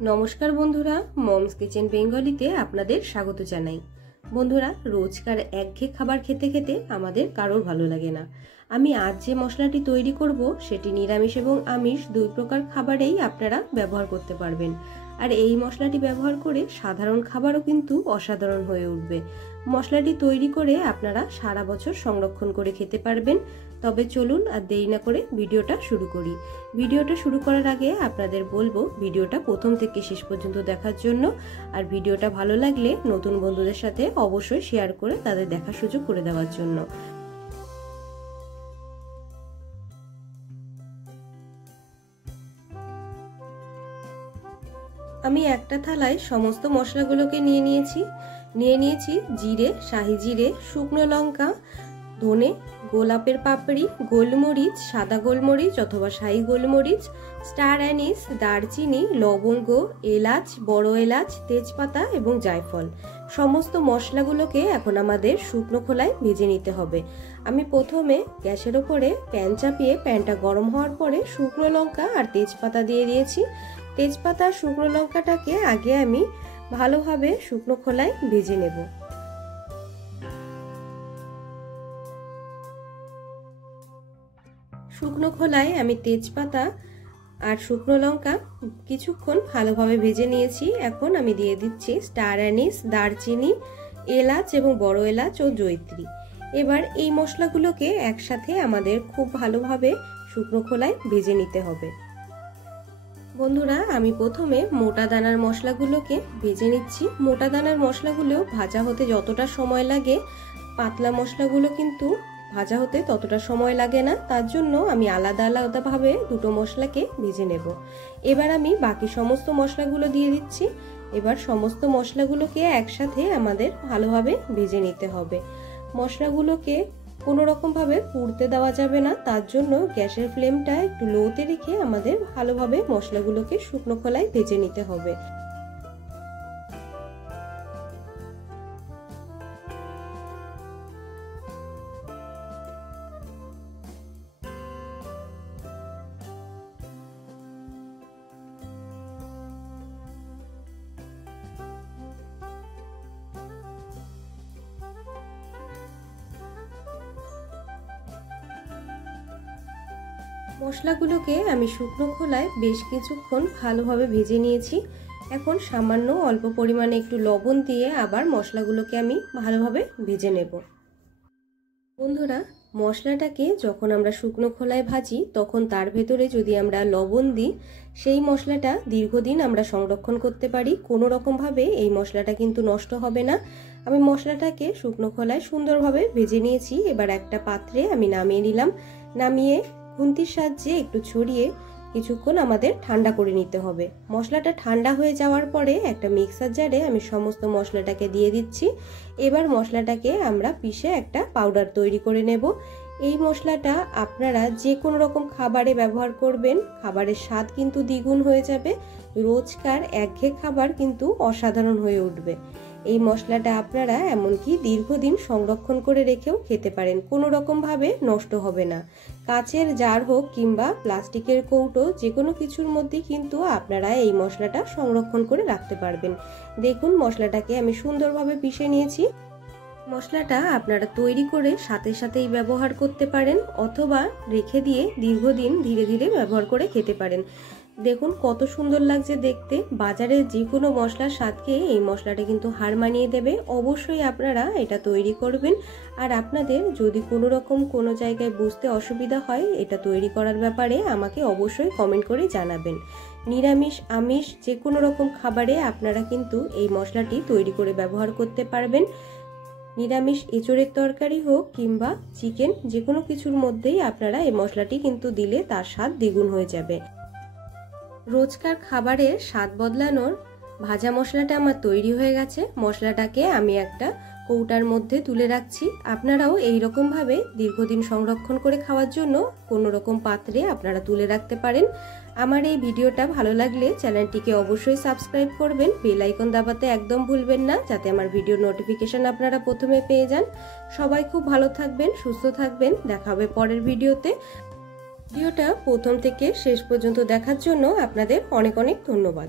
নমস্কার বন্ধুরা, moms kitchen বেঙ্গলিতে আপনাদের স্বাগত জানাই। বন্ধুরা, রোজকার একঘেয়ে খাবার খেতে খেতে আমাদের কারোর ভালো লাগে না। আমি আজ যে মশলাটি তৈরি করব সেটি নিরামিষ এবং আমিষ দুই প্রকার খাবারেই আপনারা ব্যবহার করতে পারবেন। আর এই মশলাটি ব্যবহার করে সাধারণ খাবারও কিন্তু অসাধারণ হয়ে উঠবে। মশলাটি তৈরি করে আপনারা সারা বছর সংরক্ষণ করে খেতে পারবেন। তবে চলুন আর দেরি না করে ভিডিওটা শুরু করি। ভিডিওটা শুরু করার আগে আপনাদের বলবো ভিডিওটা প্রথম থেকে শেষ পর্যন্ত দেখার জন্য। আর ভিডিওটা ভালো লাগলে নতুন বন্ধুদের সাথে অবশ্যই শেয়ার করে তাদের দেখার সুযোগ করে দেওয়ার জন্য। আমি একটা থালায় সমস্ত মশলাগুলোকে নিয়ে নিয়েছি জিরে, শাহি জিরে, শুকনো লঙ্কা, ধনে, গোলাপের পাপড়ি, গোলমরিচ, সাদা গোলমরিচ অথবা শাহি গোলমরিচ, স্টার অ্যানিস, দারচিনি, লবঙ্গ, এলাচ, বড় এলাচ, তেজপাতা এবং জায়ফল। সমস্ত মশলাগুলোকে এখন আমাদের শুকনো খোলায় ভেজে নিতে হবে। আমি প্রথমে গ্যাসের ওপরে প্যান চাপিয়ে প্যানটা গরম হওয়ার পরে শুকনো লঙ্কা আর তেজপাতা দিয়ে দিয়েছি। তেজপাতা শুকনো লঙ্কাটাকে আগে আমি ভালোভাবে শুকনো খোলায় ভেজে নেব। শুকনো খোলায় আমি তেজপাতা আর শুকনো লঙ্কা কিছুক্ষণ ভালোভাবে ভেজে নিয়েছি। এখন আমি দিয়ে দিচ্ছি স্টার অ্যানিস, দারচিনি, এলাচ এবং বড় এলাচ ও জয়িত্রী। এবার এই মশলাগুলোকে একসাথে আমাদের খুব ভালোভাবে শুকনো খোলায় ভেজে নিতে হবে। বন্ধুরা, আমি প্রথমে মোটা দানার মশলাগুলোকে ভেজে নিচ্ছি। মোটা দানার মশলাগুলো ভাজা হতে যতটা সময় লাগে, পাতলা মশলাগুলো কিন্তু ভাজা হতে ততটা সময় লাগে না। তার জন্য আমি আলাদা আলাদাভাবে দুটো মশলাকে ভেজে নেব। এবার আমি বাকি সমস্ত মশলাগুলো দিয়ে দিচ্ছি। এবার সমস্ত মশলাগুলোকে একসাথে আমাদের ভালোভাবে ভেজে নিতে হবে। মশলাগুলোকে কোনো রকম ভাবে পুড়তে দেওয়া যাবে না। তার জন্য গ্যাসের ফ্লেমটা একটু লোতে রেখে আমাদের ভালোভাবে মশলাগুলোকে শুকনো খোলায় ভেজে নিতে হবে। মশলাগুলোকে আমি শুকনো খোলায় বেশ কিছুক্ষণ ভালোভাবে ভেজে নিয়েছি। এখন সামান্য অল্প পরিমাণে একটু লবণ দিয়ে আবার মশলাগুলোকে আমি ভালোভাবে ভেজে নেব। বন্ধুরা, মশলাটাকে যখন আমরা শুকনো খোলায় ভাজি তখন তার ভেতরে যদি আমরা লবণ দিই, সেই মশলাটা দীর্ঘদিন আমরা সংরক্ষণ করতে পারি। কোনো রকমভাবে এই মশলাটা কিন্তু নষ্ট হবে না। আমি মশলাটাকে শুকনো খোলায় সুন্দরভাবে ভেজে নিয়েছি। এবার একটা পাত্রে আমি নামিয়ে নিলাম। নামিয়ে খুন্তির সাহায্যে একটু ছড়িয়ে কিছুক্ষণ আমাদের ঠান্ডা করে নিতে হবে। মশলাটা ঠান্ডা হয়ে যাওয়ার পরে একটা মিক্সার জারে আমি সমস্ত মশলাটাকে দিয়ে দিচ্ছি। এবার মশলাটাকে আমরা পিষে একটা পাউডার তৈরি করে নেব। এই মশলাটা আপনারা যে কোনো রকম খাবারে ব্যবহার করবেন, খাবারের স্বাদ কিন্তু দ্বিগুণ হয়ে যাবে। রোজকার একঘেয়ে খাবার কিন্তু অসাধারণ হয়ে উঠবে। এই মশলাটা আপনারা এমনকি দীর্ঘদিন সংরক্ষণ করে রেখেও খেতে পারেন, কোনো রকম ভাবে নষ্ট হবে না। কাচের জার হোক কিংবা প্লাস্টিকের কৌটো, যে কোনো কিছুর মধ্যে কিন্তু আপনারা এই মশলাটা সংরক্ষণ করে রাখতে পারবেন। দেখুন, মশলাটাকে আমি সুন্দরভাবে পিষে নিয়েছি। মশলাটা আপনারা তৈরি করে সাথে সাথেই ব্যবহার করতে পারেন অথবা রেখে দিয়ে দীর্ঘদিন ধীরে ধীরে ব্যবহার করে খেতে পারেন। দেখুন কত সুন্দর লাগছে দেখতে। বাজারে যে কোনো মশলার স্বাদকে এই মশলাটা কিন্তু হার মানিয়ে দেবে। অবশ্যই আপনারা এটা তৈরি করবেন। আর আপনাদের যদি কোনো রকম কোনো জায়গায় বুঝতে অসুবিধা হয় এটা তৈরি করার ব্যাপারে, আমাকে অবশ্যই কমেন্ট করে জানাবেন। নিরামিষ আমিষ যে কোনো রকম খাবারে আপনারা কিন্তু এই মশলাটি তৈরি করে ব্যবহার করতে পারবেন। নিরামিষ এঁচোড়ের তরকারি হোক কিংবা চিকেন, যে কোনো কিছুর মধ্যেই আপনারা এই মশলাটি কিন্তু দিলে তার স্বাদ দ্বিগুণ হয়ে যাবে। রোজকার খাবারের স্বাদ বদলানোর ভাজা মশলাটা আমার তৈরি হয়ে গেছে। মশলাটাকে আমি একটা কৌটার মধ্যে তুলে রাখছি। আপনারাও এই রকম ভাবে দীর্ঘদিন সংরক্ষণ করে খাওয়ার জন্য কোনো রকম পাত্রে আপনারা তুলে রাখতে পারেন। আমার এই ভিডিওটা ভালো লাগলে চ্যানেলটিকে অবশ্যই সাবস্ক্রাইব করবেন, বেল আইকন দাবাতে একদম ভুলবেন না, যাতে আমার ভিডিওর নোটিফিকেশন আপনারা প্রথমে পেয়ে যান। সবাই খুব ভালো থাকবেন, সুস্থ থাকবেন। দেখা হবে পরের ভিডিওতে। ভিডিওটা প্রথম থেকে শেষ পর্যন্ত দেখার জন্য আপনাদের অনেক অনেক ধন্যবাদ।